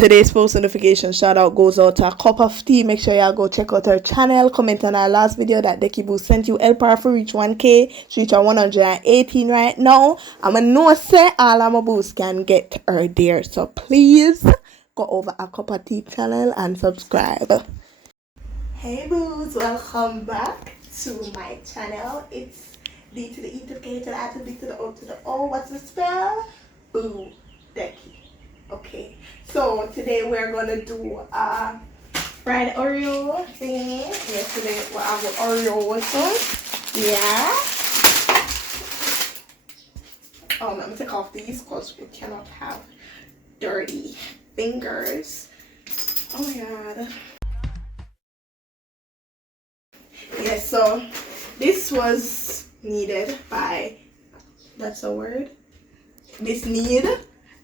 Today's post notification shout out goes out to a cup of tea. Make sure y'all go check out her channel. Comment on our last video that Decky Boo sent you. Help her for reach 1K. She reach 118 right now. I'm a know say all of my boos can get her there. So please go over a cup of tea channel and subscribe. Hey boos, welcome back to my channel. It's D to the E to the K to the I to the B to the O to the O. What's the spell? Boo Decky. Okay, so today we're gonna do a fried Oreo thingy. Yesterday we have an Oreo with us. Yeah. Let me take off these because we cannot have dirty fingers. Oh my god. Yes, so this was needed by, that's a word? This need.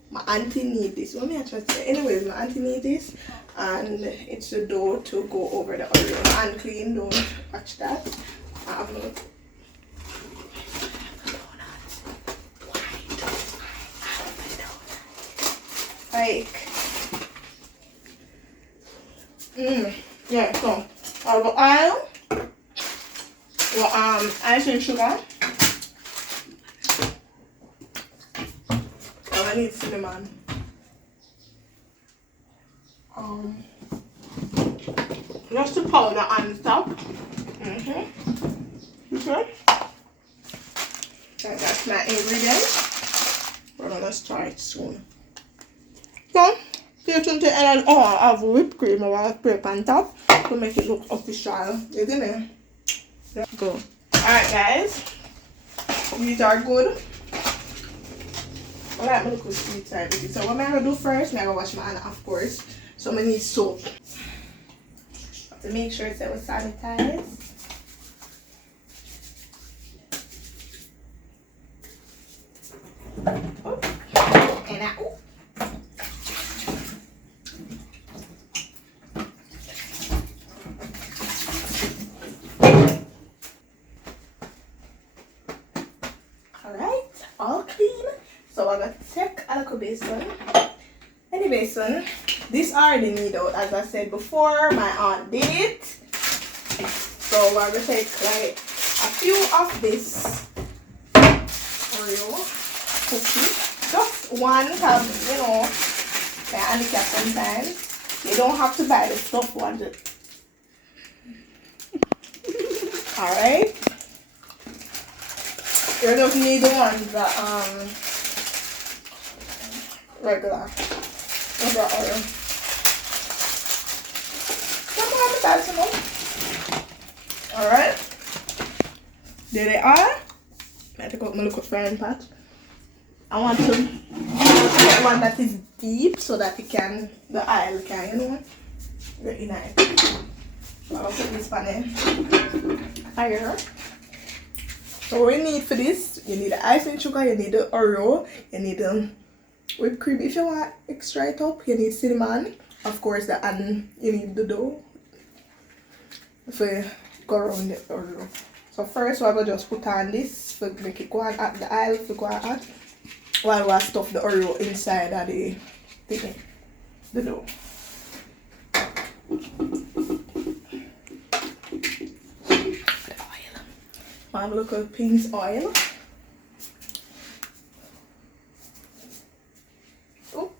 My auntie need this. What me I try to say? Anyways, my auntie need this, and it's the dough to go over the Oreo. Unclean, don't watch that. Yeah. So I have oil, ice and sugar. I need cinnamon. Just the powder on top. Okay. So that's my ingredients. We're gonna start soon. So, stay tuned to the end. Oh, I have whipped cream. I want to spray on top to make it look official. Isn't it? Let's go. Alright, guys. These are good. I like my little sweet side of it. So what I'm gonna do first, I'm gonna wash my hand, of course. So I need soap. Have to make sure that we sanitize. Oh. And I Alright, all clean. So I'm going to take a little basin. Any basin. This already need out, as I said before. My aunt did it. So we're going to take like a few of this Oreo cookie. Just one, because you know, they're handicapped sometimes. You don't have to buy the stuff one. Alright. You don't need the ones that regular Oreo. Alright. There they are. I take out my little frying pan. I want to get one that is deep so that it can, the oil can, you know, very nice. So I'll put this pan in. Fire. So what you need for this, you need the ice and sugar, you need the Oreo, you need the whipped cream. If you want extra it up, you need cinnamon, of course, and you need the dough for go around the Oreo. So first we're going to just put on this for make it go on at the aisle for go on at while we stuff the Oreo inside of the thing, the dough. I have a look at Pink's oil. Oh,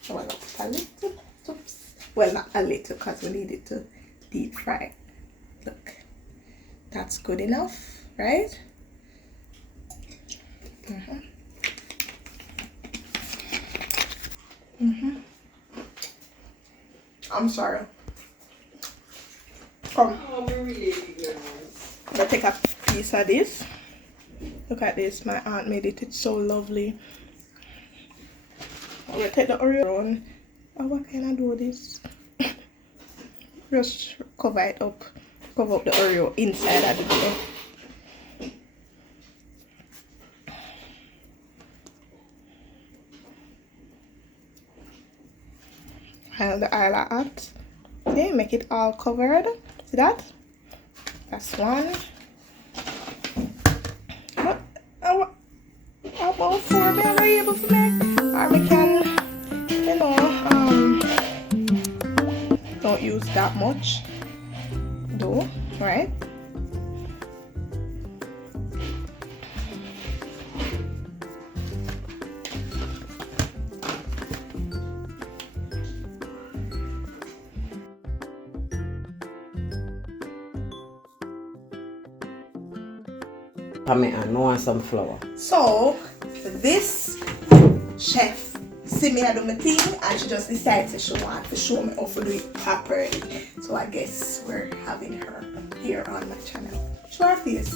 so I got a little. Oops. Well, not a little because we need it to deep fry. Look, that's good enough, right? I'm sorry. Come. Oh, we're really good. I'm gonna take a piece of this. Look at this, my aunt made it. It's so lovely. I'm gonna take the Oreo on. Oh, what can I do with this? Just cover it up. Cover up the Oreo inside of the dough. And the oil like that. Okay, make it all covered. See that? That's one. About 4 that we're able to make. Or we can, you know, don't use that much dough, right? I want some flour. So this chef see me I do my thing and she just decided she want to show me how to do it properly. So I guess we're having her here on my channel. Show her face.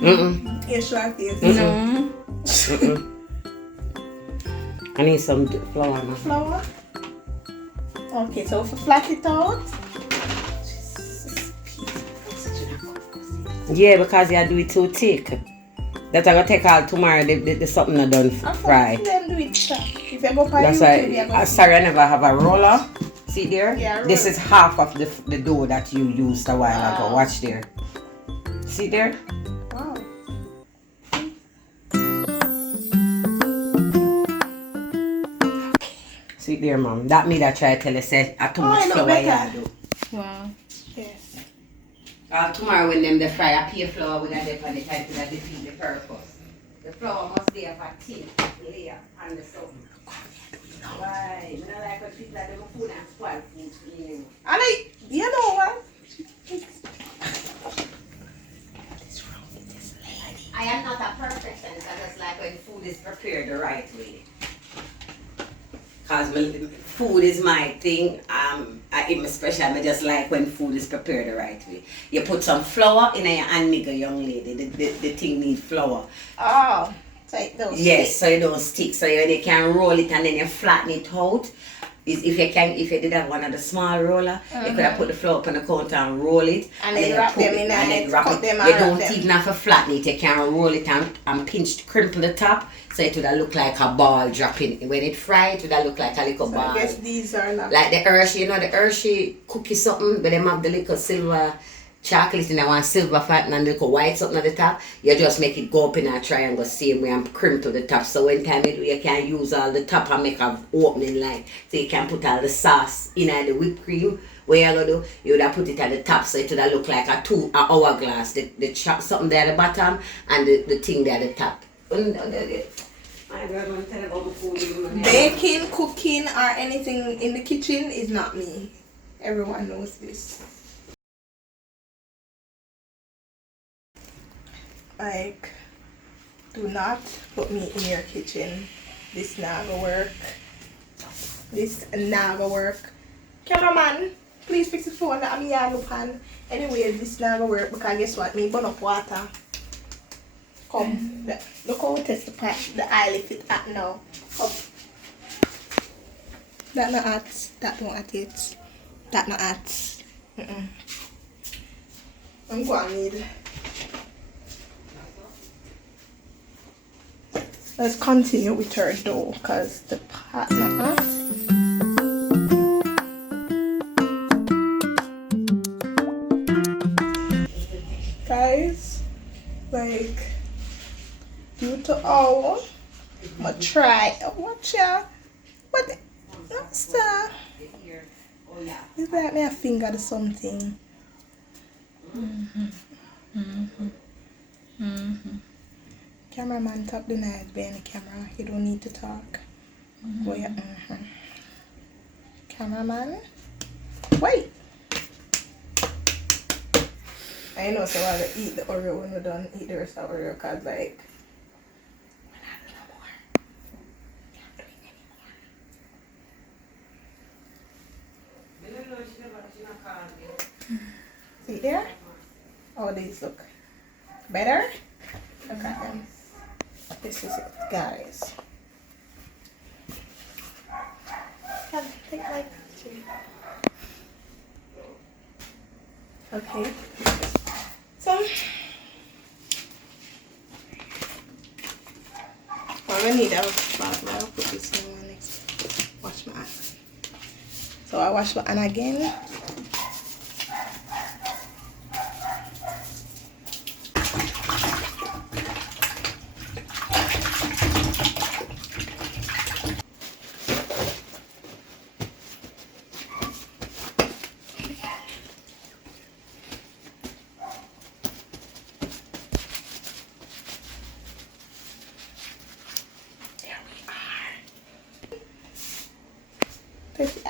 Yeah, show her face. No. I need some flour now. Flour. Okay, so if we flat it out. Yeah, because you do it too thick. That I gonna take all tomorrow. The something I done fry. Then do it. If you go That's why. Sorry, I never have a roller. See there? Yeah, this is half of the dough that you used a while ago. Watch there. See there? Wow. See there, mom. That me that try to tell you say too much flour you do. Wow. Yes. Tomorrow when them the fry a pea flour with a dip on the type that defeat the purpose. The flour must be of a thin layer on the something. Why? I don't like when people are doing food and spoil food for you. And you know what? What is wrong with this lady? I am not a perfectionist. I just like when food is prepared the right way. Because food is my thing. Especially I just like when food is prepared the right way. You put some flour in your hand, nigga, young lady. The thing needs flour. Oh, so it don't yes, stick. so it don't stick. So you can roll it and then you flatten it out. If you did have one of the small roller, you could have put the flour up on the counter and roll it. And then wrap them in and it, wrap cut it. them You and don't wrap them. even have to flatten it. You can roll it and pinch, crimple the top. So it would look like a ball dropping. When it fried, it would look like a little ball. I guess these are not. Like the Hershey, you know the Hershey cookie something, but them have the little silver chocolate and one silver fat and the little white something at the top. You just make it go up in a triangle same way and crimp to the top. So when time you do, you can use all the top and make a opening line. So you can put all the sauce in the whipped cream. What you gonna do? You would have put it at the top so it would look like a hourglass. The chop something there at the bottom and the thing there at the top. Baking, cooking, or anything in the kitchen is not me. Everyone knows this. Like, do not put me in your kitchen. This not gonna work. This not gonna work. Cameraman, please fix the phone. I'm here pan. Anyways, this not gonna work because guess what? Me burn up water. Come, look how we test the eye if it's hot now. Come. That not hot. That don't hot yet. That not hot. I'm going to need. Let's continue with our dough because the pot not hot. Guys, like, due to all, I'm gonna try. Watch out. But, what's that? It's like me a finger to something. Cameraman, tap the knife behind the camera. You don't need to talk. Oh, yeah. Cameraman, wait. I know so I gotta eat the Oreo when we're done. Eat the rest of the Oreo because like we're not doing no more. Can't do it anymore. See there? Oh, these look better. Look at them. This is it, guys. Can take like two. Okay. So I'm gonna need a spatula. I'll put this in one next. Wash my hand. So I wash my hand again.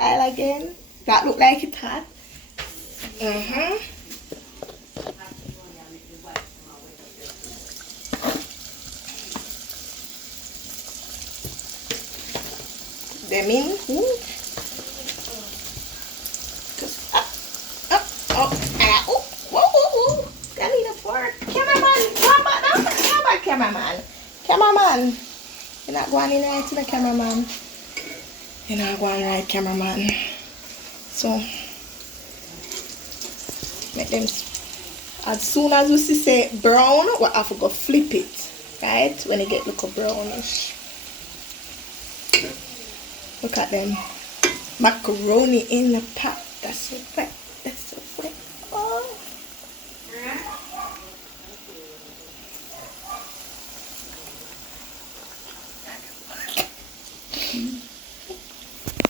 style again. That look like it hot. Mm-hmm. Them in. Just up, whoa, whoa, whoa. I need a fork. Cameraman, come back now. Come back, cameraman. Cameraman. You're not going in right to the cameraman. You're not going right, cameraman. So, make them, as soon as we see say brown, we have to go flip it, right? When it get look brownish. Look at them. Macaroni in the pot. That's so wet. That's so wet. Oh.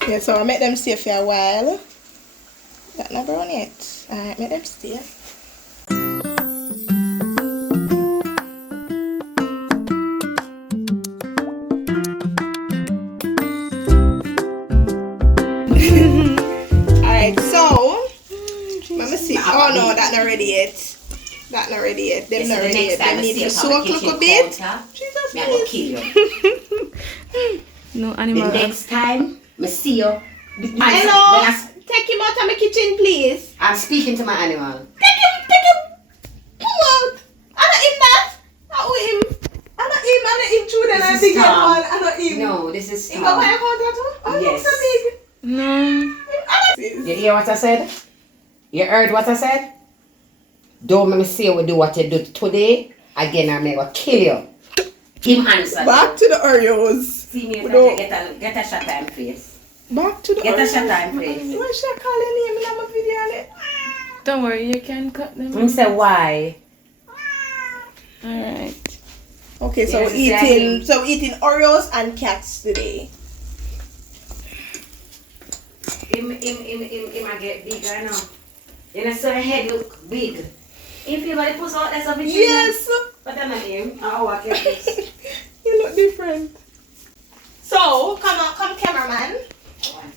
Yeah, so I make them stay for a while. That's not brown yet. Alright, make them stay. Alright, so let me see. Oh no, that's not ready yet. That's not ready yet. They're not ready yet. They need to soak a little bit. Jesus, please. No animal. The next time, I see you. Hello. Take him out of my kitchen, please. I'm speaking to my animal. Take him. Come out. I don't eat that. Not with him. I don't eat children. I think I don't eat. No, this is Tom. You got my account too? Oh, yes. So big. No. You hear what I said? You heard what I said? Don't make me say we do what you do today. Again, I'm going to kill you. Him answer. Back to the Oreos. See me get a shot on face. Back to the Get Oreos. a shot on face. Why should I call your name in my video on it? Don't worry, you can cut them. I say why? Alright. Okay, so Yes, we're eating Oreos and cats today. Him I get bigger now. You know, so her head look big. If you want to put out that's a video. Yes. But I'm not him. Oh, I get this. You look different. So, come cameraman.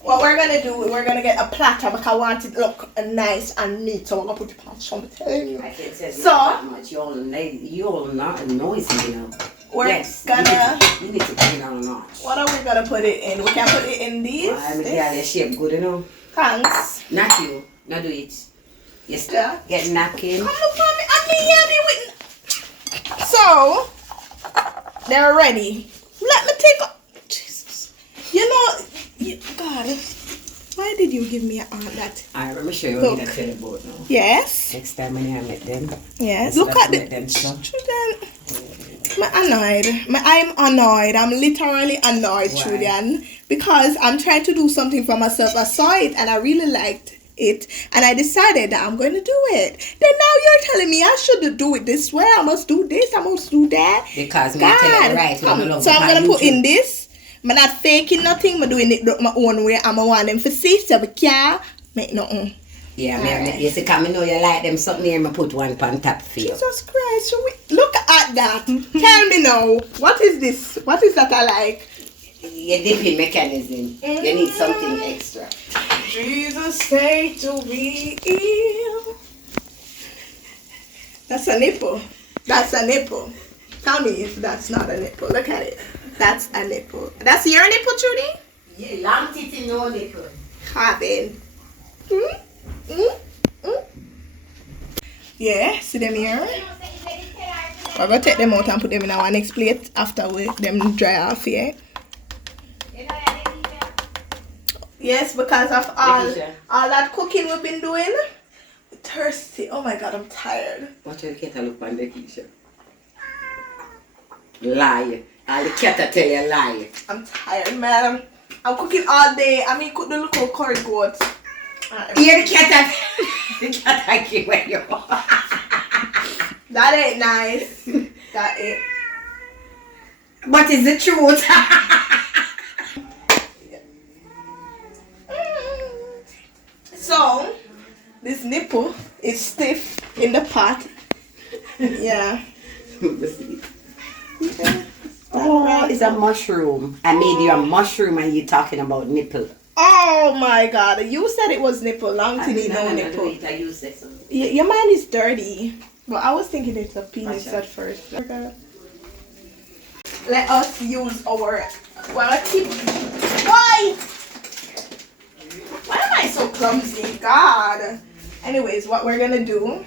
What we're gonna do, we're gonna get a platter because I want it to look nice and neat. So we're gonna put the platter on the table. I can't say So, that much. You all not noisy, you know. We're yes, gonna. you need to put it on a notch. What are we gonna put it in? We can put it in these. I'm yeah, your shape good enough. Thanks. Not you. Not do it. Yes. Yeah. Get napkin. Come look for me. I mean, yeah, So, they're ready. Let me take a. Jesus. You know, God, why did you give me an aunt that? I remember show you Look. what I tell you about now. Yes. Next time when I met them. Yes. let's Look at let them so. children. I'm annoyed. I'm literally annoyed, Why? children, because I'm trying to do something for myself. I saw it and I really liked it, and I decided that I'm going to do it. Then now you're telling me I should do it this way. I must do this. I must do that. Because me tell you right. So I'm gonna put in this. I'm not faking nothing. I'm doing it my own way. I'm want them for see so we can't make nothing. Yeah, me, you see, come I know you like them something here, I put one on top for you. Jesus Christ, so look at that. Tell me now, what is this? What is that I like? Your dipping mechanism. You need something extra. Jesus, say to be ill. That's a nipple. That's a nipple. Tell me if that's not a nipple. Look at it. That's a nipple. That's your nipple, Trudy? Yeah, long titty, no nipple. Cabin. Yeah, see them here. I'm gonna take them out and put them in our next plate after them dry off here. Yes, because of all that cooking we've been doing. I'm thirsty. Oh my God, I'm tired. What you get a look on the Keisha? Lie. All the cat tell you lie. I'm tired, man. I'm cooking all day. I mean, cook the little curry goat. Here the cat the cat give where you are. That ain't nice. That ain't. What is the truth? So, this nipple is stiff in the pot. Yeah. Oh, it's a mushroom. I made you a mushroom and you're talking about nipple. Oh my god, you said it was nipple. Long to need no nipple. Your mind is dirty. Well, I was thinking it's a penis at first. Okay. Let us use our. Well, why? Why am I so clumsy? God. Anyways, what we're gonna do.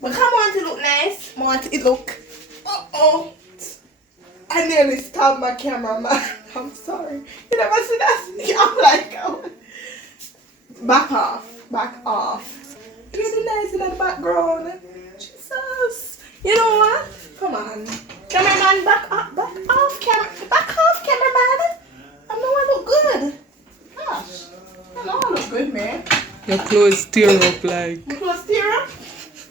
But come on to look nice. I want it look. Uh-oh. I nearly stabbed my cameraman. I'm sorry. You never see that? I'm like, oh. Back off. Back off. Really nice in the background. Jesus. You know what? Come on. Cameraman, back off. Back off, cameraman. I know I look good. Gosh. I know I look good, man. Your clothes tear up like. My clothes tear up?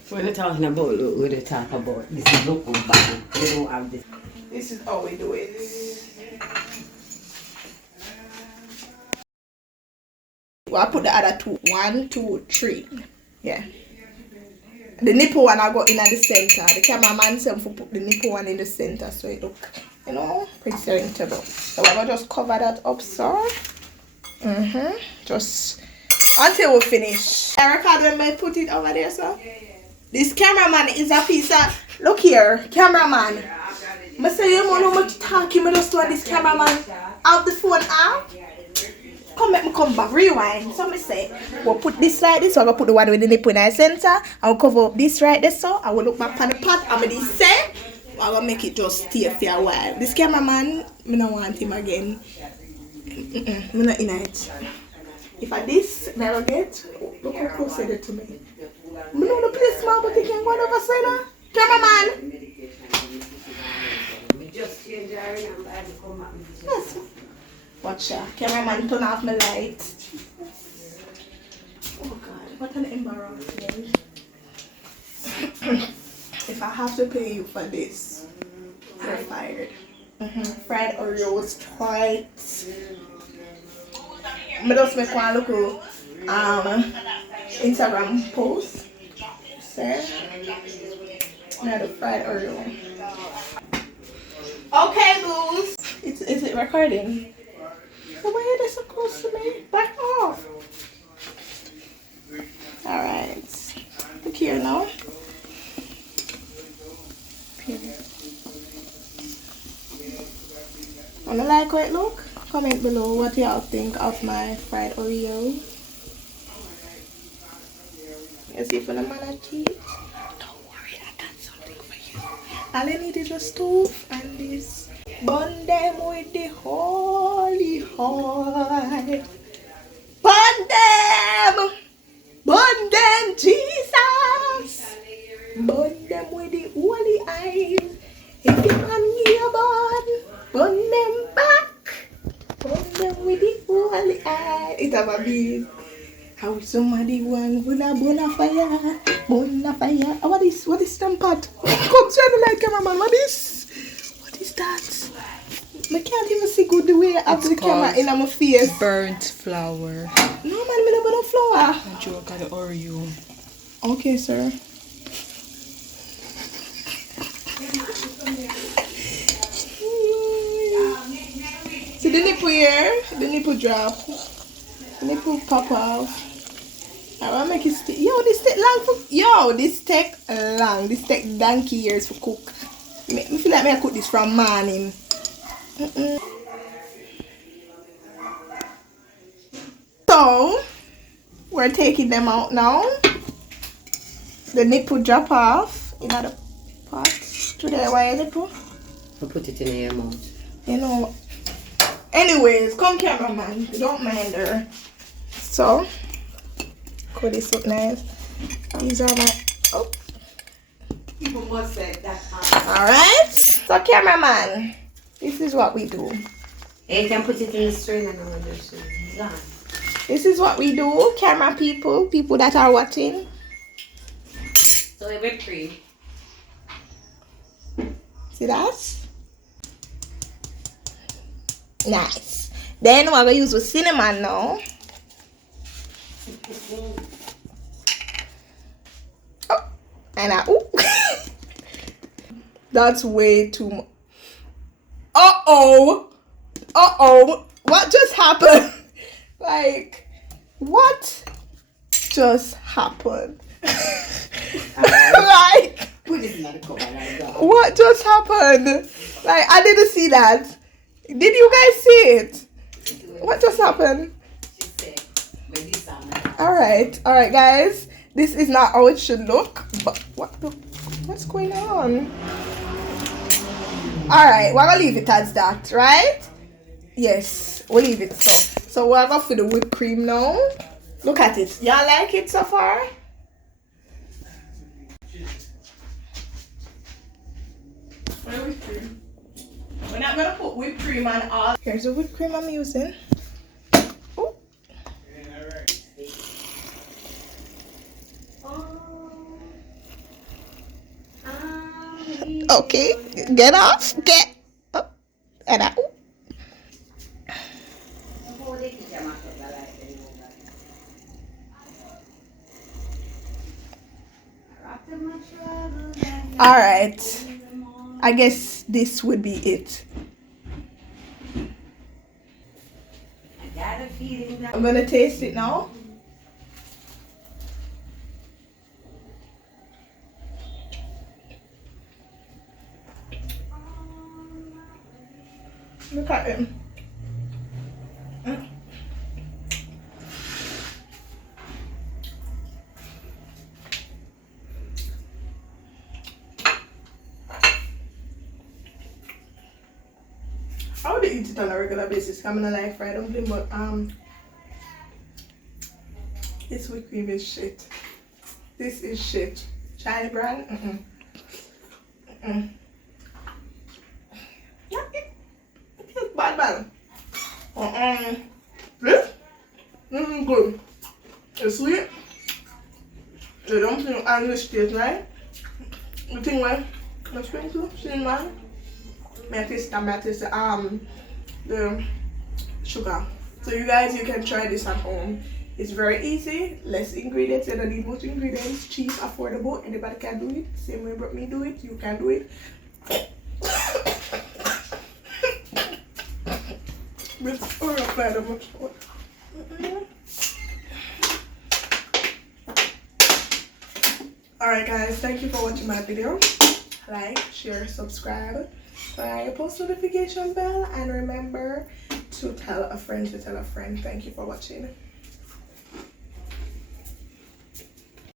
What are they talking about? What they talk about? This is look bad. They don't have this. This is how we do it. Well, I put the other two. 1, 2, 3. Yeah. The nipple one I got in at the center. The cameraman said to put the nipple one in the center so it look, you know, presentable. So we're gonna just cover that up, sir. Just until we finish. Erica, when I put it over there, sir. This cameraman is a piece of. Look here, cameraman. I say you know how much talking I just want this cameraman out the phone out. Come make me come back, rewind. So I say, we'll put this like this, so I'm gonna put the one with the nipple in the center. I'll cover up this right there, so I will look back on the pot. I'm gonna say, I'm gonna make it just stay for a while. This cameraman, I don't want him again. I'm not in it. If I this, never get, look how close they did to me. I know the place small, but they can't go over side. Cameraman. Yes. Watch out. Cameraman, turn off my light. Oh God, what an embarrassment. If I have to pay you for this, you're fired. Fried Oreos twice. I just make one little Instagram post. Sir. Now the fried Oreo. Okay, booze. Is it recording? So why are they so close to me? Back off. Alright. Look here now. Here. Wanna like how it look? Comment below what y'all think of my fried Oreo. You see for the man I cheat? Don't worry, I got something for you. All I need is a stove and this. Burn them with the holy oil. Burn them! Burn them, Jesus! Burn them with the holy oil. If you can hear burn them back. Burn them with the holy oil. It have a beat. How somebody want with a bonfire. Bonfire. What is stampat? Come try to like cameraman. What is that? I can't even see good the way I have the camera in my face. Burnt flour. No man, I don't burn flour. A joke at the Oreo. Okay, sir. See the nipple here, the nipple drop, the nipple pop off. I want to make it stick. Yo, this take long for. Yo, this take long. This take donkey years for cook. I feel like I cook this from morning. So we're taking them out now. The nipple drop off in the pot. Today, why nipple? I put it in your mouth. You know. Anyways, come cameraman. Don't mind her. So, could this look nice? These are my. Oh. People must say that. Alright. So, cameraman, this is what we do. You can put it in the strain and all this. It's gone. This is what we do, camera people that are watching. So a whipped cream. See that? Nice. Then we're gonna use the cinnamon now. Oh, and that's way too much. Uh-oh. What just happened? Like, what just happened? Like, Put it in the cover like that. what just happened? Like, I didn't see that. Did you guys see it? What just happened? She said, "When this time Alright, guys. This is not how it should look. But what's going on? Alright, we're gonna leave it as that, right? Yes, we'll leave it so. So we're gonna go for the whipped cream now. Look at it. Y'all like it so far? Whipped cream. We're not gonna put whipped cream on all. Here's the whipped cream I'm using. Oh. Okay, get off, get up, and out. All right, I guess this would be it. I'm gonna taste it now. Look at him. I would eat it on a regular basis. I'm gonna like fried dumpling, but this whipped cream is shit. This is shit. China brand. It's bad. This is good. It's sweet. The dumpling and this taste nice. The thing where the sprinkle, cinnamon. May I taste the sugar. So you guys, you can try this at home. It's very easy, less ingredients. You don't need much ingredients. Cheap, affordable. Anybody can do it. Same way me do it. You can do it. With Oreo powder much more. Alright guys, thank you for watching my video. Like, share, subscribe, post notification bell, and remember to tell a friend to tell a friend. Thank you for watching.